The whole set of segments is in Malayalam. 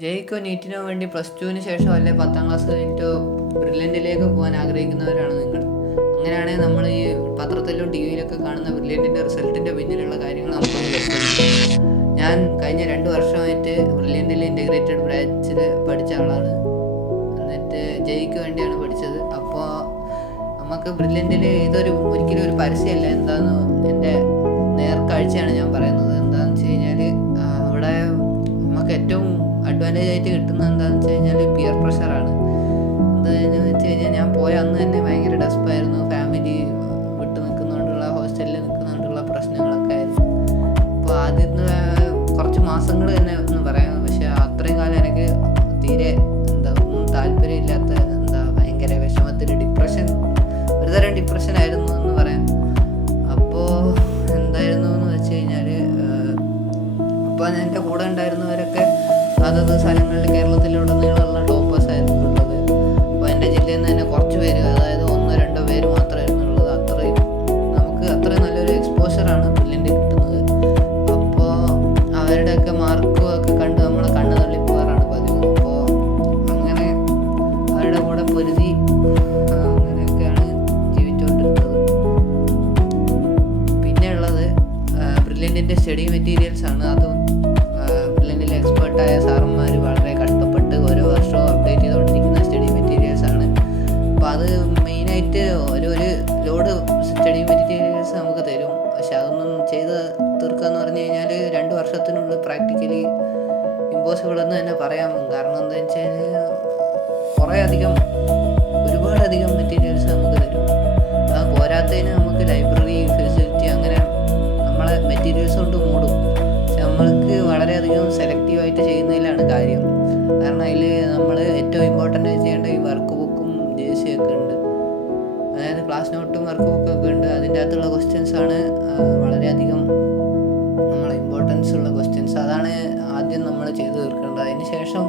ജെയ്ക്കോ നീറ്റിനോ വേണ്ടി +2 ശേഷം അല്ലെ 10ാം ക്ലാസ് കഴിഞ്ഞിട്ടോ ബ്രില്യൻറ്റിലേക്ക് പോകാൻ ആഗ്രഹിക്കുന്നവരാണ് നിങ്ങൾ. അങ്ങനെയാണെങ്കിൽ നമ്മൾ ഈ പത്രത്തിലും ടി വിയിലൊക്കെ കാണുന്ന ബ്രില്യൻറ്റിൻ്റെ റിസൾട്ടിൻ്റെ പിന്നിലുള്ള കാര്യങ്ങൾ നമുക്കൊന്ന് പരിശോധിക്കാം. ഞാൻ കഴിഞ്ഞ 2 വർഷമായിട്ട് ബ്രില്യൻറ്റിൽ ഇൻ്റഗ്രേറ്റഡ് ബ്രാഞ്ചിൽ പഠിച്ച ആളാണ്. എന്നിട്ട് ജെയ്ക്ക് വേണ്ടിയാണ് പഠിച്ചത്. അപ്പോൾ നമുക്ക് ബ്രില്യൻറ്റിൽ ഒരിക്കലും ഒരു പരസ്യമല്ല, എന്താണെന്ന് എൻ്റെ നേർക്കാഴ്ചയാണ് ഞാൻ പറയുന്നത്. എന്താണെന്ന് വെച്ച് കഴിഞ്ഞാൽ അവിടെ നമുക്ക് ഏറ്റവും അഡ്വാൻറ്റേജ് ആയിട്ട് കിട്ടുന്നത് എന്താണെന്ന് വെച്ച് കഴിഞ്ഞാൽ പിയർ പ്രഷറാണ്. എന്താണെന്ന് വെച്ച് കഴിഞ്ഞാൽ ഞാൻ പോയ അന്ന് തന്നെ ഭയങ്കര ഡെസ്പായിരുന്നു. ഫാമിലി വിട്ട് നിൽക്കുന്നതുകൊണ്ടുള്ള, ഹോസ്റ്റലിൽ നിൽക്കുന്നതുകൊണ്ടുള്ള പ്രശ്നങ്ങളൊക്കെ ആയിരുന്നു. അപ്പോൾ ആദ്യത്തെ കുറച്ച് മാസങ്ങൾ തന്നെ എന്ന് പറയാം. പക്ഷേ അത്രയും കാലം എനിക്ക് തീരെ ഒന്നും താല്പര്യമില്ലാത്ത, ഭയങ്കര വിഷമത്തിൽ ഒരുതരം ഡിപ്രഷൻ ആയിരുന്നു എന്ന് പറയാം. അപ്പോൾ എന്തായിരുന്നു എന്ന് വെച്ച് കഴിഞ്ഞാൽ, അപ്പോൾ എൻ്റെ കൂടെ ഉണ്ടായിരുന്നവരൊക്കെ അതത് സ്ഥലങ്ങളിൽ കേരളത്തിലുടനീളമുള്ള ടോപ്പേഴ്സ് ആയിരുന്നു ഉള്ളത്. അപ്പോൾ എൻ്റെ ജില്ലയിൽ നിന്ന് തന്നെ കുറച്ച് പേര്, അതായത് 1-2 പേര് മാത്രമായിരുന്നു ഉള്ളത്. അത്രയും നല്ലൊരു എക്സ്പോഷറാണ് ബ്രില്യൻറ്റ് കിട്ടുന്നത്. അപ്പോൾ അവരുടെയൊക്കെ മാർക്കും ഒക്കെ കണ്ട് നമ്മളെ കണ്ണ് തള്ളി പോകാറാണ് പതിവ്. അപ്പോൾ അങ്ങനെ അവരുടെ കൂടെ പൊരുതി അങ്ങനെയൊക്കെയാണ് ജീവിച്ചുകൊണ്ടിരുന്നത്. പിന്നെ ഉള്ളത് ബ്രില്യൻറ്റിൻ്റെ സ്റ്റഡി മെറ്റീരിയൽസ് ആണ്. അതും ബ്രില്യൻറ്റിലെ എക്സ്പേർട്ടായ സാറന്മാർ വളരെ കഷ്ടപ്പെട്ട് ഓരോ വർഷവും അപ്ഡേറ്റ് ചെയ്തുകൊണ്ടിരിക്കുന്ന സ്റ്റഡി മെറ്റീരിയൽസ് ആണ്. അപ്പോൾ അത് മെയിനായിട്ട് ഒരു ലോഡ് സ്റ്റഡി മെറ്റീരിയൽസ് നമുക്ക് തരും. പക്ഷെ അതൊന്നും ചെയ്ത് തീർക്കുക എന്ന് പറഞ്ഞു കഴിഞ്ഞാൽ 2 വർഷത്തിനുള്ളിൽ പ്രാക്ടിക്കലി ഇമ്പോസിബിൾ എന്ന് തന്നെ പറയാം. കാരണം എന്താണെന്ന് വെച്ച് കഴിഞ്ഞാൽ ഒരുപാടധികം മെറ്റീരിയൽസ് നമുക്ക് തരും. അത് പോരാത്തതിന് നമുക്ക് ലൈബ്രറി ഫെസിലിറ്റി, അങ്ങനെ നമ്മളെ മെറ്റീരിയൽസ് കൊണ്ട് മൂടും. പക്ഷെ നമ്മൾക്ക് വളരെയധികം സെലക്റ്റീവായിട്ട് ചെയ്യുന്നതിലാണ് കാര്യം. കാരണം അതിൽ നമ്മൾ ഏറ്റവും ഇമ്പോർട്ടൻ്റ് ആയി ചെയ്യേണ്ട ഈ വർക്ക് ബുക്കും JC ഒക്കെ ഉണ്ട്. അതായത് ക്ലാസ് നോട്ടും വർക്ക് ബുക്കൊക്കെ ഉണ്ട്. അതിൻ്റെ അകത്തുള്ള ക്വസ്റ്റ്യൻസാണ് വളരെയധികം നമ്മളെ ഇമ്പോർട്ടൻസ് ഉള്ള ക്വസ്റ്റ്യൻസ്. അതാണ് ആദ്യം നമ്മൾ ചെയ്തു തീർക്കേണ്ടത്. അതിന് ശേഷം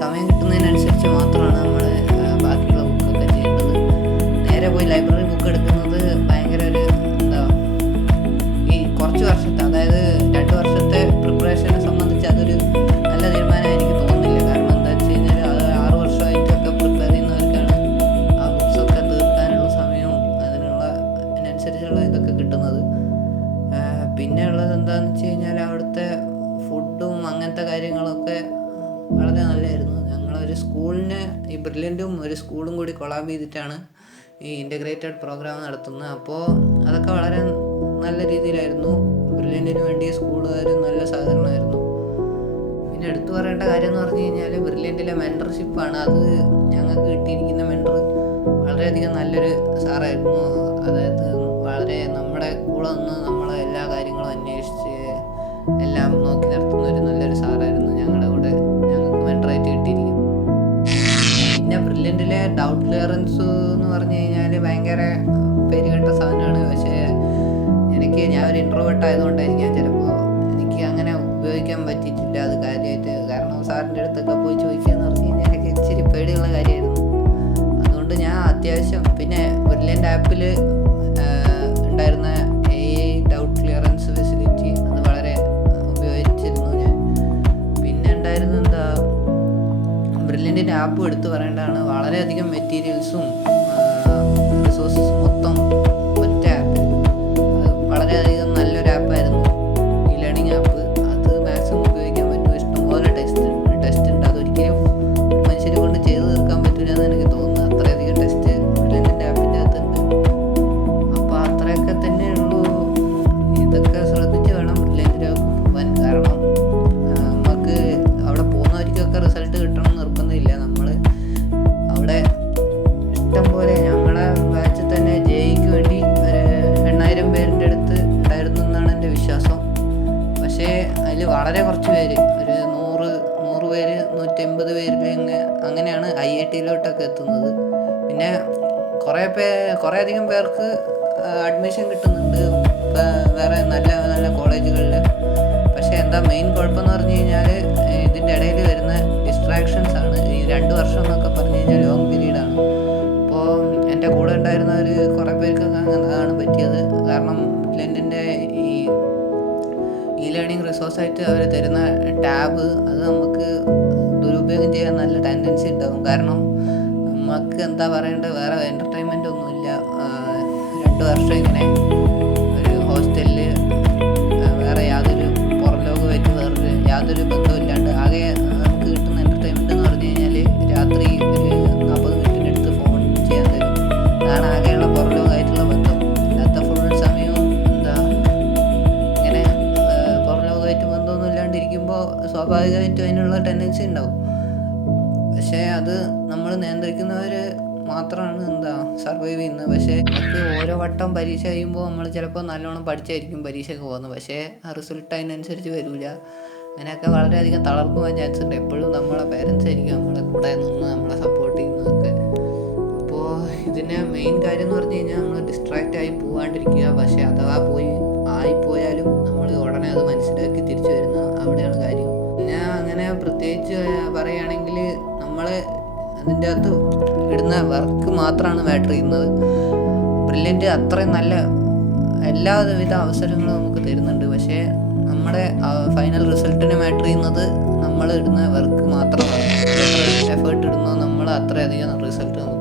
സമയം കിട്ടുന്നതിനനുസരിച്ച് മാത്രമാണ് നമ്മൾ ബാക്കിയുള്ള ബുക്കൊക്കെ ചെയ്യേണ്ടത്. നേരെ പോയി ലൈബ്രറി ബുക്ക് എടുക്കുന്നത് ഭയങ്കര ഈ കുറച്ച് വർഷത്തെ, അതായത് 2 വർഷത്തെ പ്രിപ്പറേഷനെ സംബന്ധിച്ച് അതൊരു നല്ല തീരുമാനം എനിക്ക് തോന്നുന്നില്ല. കാരണം എന്താ വെച്ച് കഴിഞ്ഞാൽ അത് 6 വർഷമായിട്ടൊക്കെ പ്രിപ്പയർ ചെയ്യുന്നവർക്കാണ് ആ ബുക്സൊക്കെ തീർക്കാനുള്ള സമയവും അതിനനുസരിച്ചുള്ള ഇതൊക്കെ കിട്ടുന്നത്. പിന്നെ ഉള്ളത് എന്താണെന്ന് വെച്ച് കഴിഞ്ഞാൽ അവിടുത്തെ ഫുഡും അങ്ങനത്തെ കാര്യങ്ങളൊക്കെ വളരെ നല്ലതായിരുന്നു. ഞങ്ങളൊരു സ്കൂളിന്, ഈ ബ്രില്യൻറ്റും ഒരു സ്കൂളും കൂടി കൊളാബ് ചെയ്തിട്ടാണ് ഈ ഇൻ്റഗ്രേറ്റഡ് പ്രോഗ്രാം നടത്തുന്നത്. അപ്പോൾ അതൊക്കെ വളരെ നല്ല രീതിയിലായിരുന്നു. ബ്രില്യൻറ്റിന് വേണ്ടി സ്കൂളുകാർ നല്ല സഹകരണമായിരുന്നു. പിന്നെ എടുത്തു പറയേണ്ട കാര്യം എന്ന് പറഞ്ഞു കഴിഞ്ഞാൽ ബ്രില്യൻറ്റിലെ മെൻറ്റർഷിപ്പാണ്. അത് ഞങ്ങൾക്ക് കിട്ടിയിരിക്കുന്ന മെൻറ്റർ വളരെയധികം നല്ലൊരു സാറായിരുന്നു. അതായത് വളരെ നമ്മുടെ കൂടെ നിന്ന് നമ്മളെ എല്ലാ കാര്യങ്ങളും അന്വേഷിച്ച് എല്ലാം നോക്കി നടത്തുന്ന ഒരു നല്ലൊരു സാറായിരുന്നു ഞങ്ങൾക്ക് മെൻറ്ററായിട്ട് കിട്ടിയിരിക്കുന്നത്. പിന്നെ ബ്രില്യൻറ്റിലെ ഡൗട്ട് ക്ലിയറൻസ് എന്ന് പറഞ്ഞു കഴിഞ്ഞാൽ ഭയങ്കര പേരുകേട്ട സാധനമാണ്. പക്ഷേ ഞാൻ ഒരു ഇൻട്രോവേർട്ട് ആയതുകൊണ്ടായിരിക്കാം ചിലപ്പോൾ എനിക്ക് അങ്ങനെ ഉപയോഗിക്കാൻ പറ്റിയിട്ടില്ല അത് കാര്യമായിട്ട്. കാരണം സാറിൻ്റെ അടുത്തൊക്കെ പോയി ചോദിക്കുക എന്ന് പറഞ്ഞു കഴിഞ്ഞാൽ എനിക്ക് ഇച്ചിരി പേടിയുള്ള കാര്യമായിരുന്നു. അതുകൊണ്ട് ഞാൻ അത്യാവശ്യം, പിന്നെ ബ്രില്യൻറ്റ് ആപ്പിൽ ഉണ്ടായിരുന്ന AI ഡൗട്ട് ക്ലിയറൻസ് ഫെസിലിറ്റി അത് വളരെ ഉപയോഗിച്ചിരുന്നു ഞാൻ. പിന്നെ ഉണ്ടായിരുന്ന ബ്രില്യൻറ്റിൻ്റെ ആപ്പ് എടുത്തു പറയേണ്ടതാണ്. വളരെയധികം മെറ്റീരിയൽസും റിസോഴ്സസും മൊത്തം ഒറ്റ ആപ്പിൽ. അത് വളരെയധികം നല്ലൊരു ആപ്പായിരുന്നു. ഈ ലേണിംഗ് ആപ്പ് അത് മാക്സിമം ഉപയോഗിക്കാൻ പറ്റും. ഇഷ്ടംപോലെ ടെസ്റ്റ് ഉണ്ട്. അതൊരിക്കലും മനുഷ്യരെ കൊണ്ട് ചെയ്ത് തീർക്കാൻ പറ്റില്ല എന്ന് എനിക്ക് തോന്നുന്നു. അത്രയധികം ടെസ്റ്റ് ബ്രില്യൻറ്റിൻ്റെ ആപ്പിൻ്റെ അകത്തുണ്ട്. അപ്പോൾ അത്രയൊക്കെ തന്നെ ഉള്ളൂ. ഇതൊക്കെ ശ്രദ്ധിച്ച് വേണം ബ്രില്യൻറ്റിൽ പോകാൻ. കാരണം നമുക്ക് അവിടെ പോകുന്നവർക്കൊക്കെ റിസൾട്ട് കിട്ടണം നിർബന്ധമില്ല. നമ്മൾ അവിടെ ഇഷ്ടംപോലെ, ഞങ്ങളെ ബാച്ചിൽ തന്നെ JEക്ക് വേണ്ടി ഒരു 8,000 പേരിൻ്റെ അടുത്ത് ഉണ്ടായിരുന്നു എന്നാണ് എൻ്റെ വിശ്വാസം. പക്ഷേ അതിൽ വളരെ കുറച്ച് പേര്, ഒരു 100 പേര് 150 പേരിൽ അങ്ങനെയാണ് IITയിലോട്ടൊക്കെ എത്തുന്നത്. പിന്നെ കുറേയധികം പേർക്ക് അഡ്മിഷൻ കിട്ടുന്നുണ്ട് വേറെ നല്ല നല്ല കോളേജുകളിൽ. പക്ഷേ എന്താ മെയിൻ കുഴപ്പമെന്ന് പറഞ്ഞു കഴിഞ്ഞാൽ ഇതിൻ്റെ ഇടയിൽ വരുന്ന ഡിസ്ട്രാക്ഷൻസ് ആണ്. ഈ 2 വർഷം എന്നൊക്കെ പറഞ്ഞു കഴിഞ്ഞാൽ ലോങ് പീരീഡാണ്. അപ്പോൾ എൻ്റെ കൂടെ ഉണ്ടായിരുന്നവർ കുറേ പേർക്കൊക്കെ അതാണ് പറ്റിയത്. കാരണം ബ്രില്യൻറ്റിൻ്റെ ഈ ലേണിംഗ് റിസോഴ്സായിട്ട് അവർ തരുന്ന ടാബ് അത് നമുക്ക് നമുക്ക് എന്താ പറയേണ്ടത്, വേറെ എൻ്റർടൈൻമെൻ്റ് ഒന്നുമില്ല. 2 വർഷം ഇങ്ങനെ ഒരു ഹോസ്റ്റലിൽ വേറെ യാതൊരു പുറംലോകമായിട്ട് വേറൊരു യാതൊരു ബന്ധമില്ലാണ്ട് ആകെ നമുക്ക് കിട്ടുന്ന എൻ്റർടൈൻമെൻറ്റ് എന്ന് പറഞ്ഞു കഴിഞ്ഞാൽ രാത്രി ഒരു 40 മിനിറ്റിനടുത്ത് ഫോൺ ചെയ്യാൻ തരും. അതാണ് ആകെയുള്ള പുറംലോകമായിട്ടുള്ള ബന്ധം. അല്ലാത്ത ഫുൾ സമയവും എന്താ ഇങ്ങനെ പുറംലോകമായിട്ട് ബന്ധമൊന്നും ഇല്ലാണ്ടിരിക്കുമ്പോൾ സ്വാഭാവികമായിട്ടും അതിനുള്ള ടെൻഡൻസി ഉണ്ടാവും. പക്ഷേ അത് നമ്മൾ നിയന്ത്രിക്കുന്നവർ മാത്രമാണ് സർവൈവ് ചെയ്യുന്നത്. പക്ഷേ നമുക്ക് ഓരോ വട്ടം പരീക്ഷ കഴിയുമ്പോൾ നമ്മൾ ചിലപ്പോൾ നല്ലോണം പഠിച്ചായിരിക്കും പരീക്ഷയ്ക്ക് പോകുന്നത്, പക്ഷേ ആ റിസൾട്ട് അതിനനുസരിച്ച് വരില്ല. അങ്ങനെയൊക്കെ വളരെയധികം തളർന്നു പോകാൻ ചാൻസ് ഉണ്ട്. എപ്പോഴും നമ്മളെ പേരൻസ് ആയിരിക്കും നമ്മളെ കൂടെ നിന്ന് നമ്മളെ സപ്പോർട്ട് ചെയ്യുന്നതൊക്കെ. അപ്പോൾ ഇതിൻ്റെ മെയിൻ കാര്യം എന്ന് പറഞ്ഞു കഴിഞ്ഞാൽ നമ്മൾ ഡിസ്ട്രാക്റ്റ് ആയി പോകാണ്ടിരിക്കുക. പക്ഷേ അഥവാ ആയിപ്പോയാലും നമ്മൾ ഉടനെ അത് മനസ്സിലാക്കി തിരിച്ചു വരുന്ന അവിടെയാണ് കാര്യം. പിന്നെ അങ്ങനെ പ്രത്യേകിച്ച് പറയുകയാണെങ്കിൽ നമ്മൾ അതിൻ്റെ അകത്ത് ഇടുന്ന വർക്ക് മാത്രമാണ് മാറ്റർ ചെയ്യുന്നത്. ബ്രില്യൻ്റ് അത്രയും നല്ല എല്ലാവിധ അവസരങ്ങളും നമുക്ക് തരുന്നുണ്ട്. പക്ഷേ നമ്മുടെ ഫൈനൽ റിസൾട്ടിനെ മാറ്റർ ചെയ്യുന്നത് നമ്മൾ ഇടുന്ന വർക്ക് മാത്രമാണ്. എത്ര എഫേർട്ട് ഇടുന്നോ നമ്മൾ അത്രയധികം റിസൾട്ട് നമുക്ക്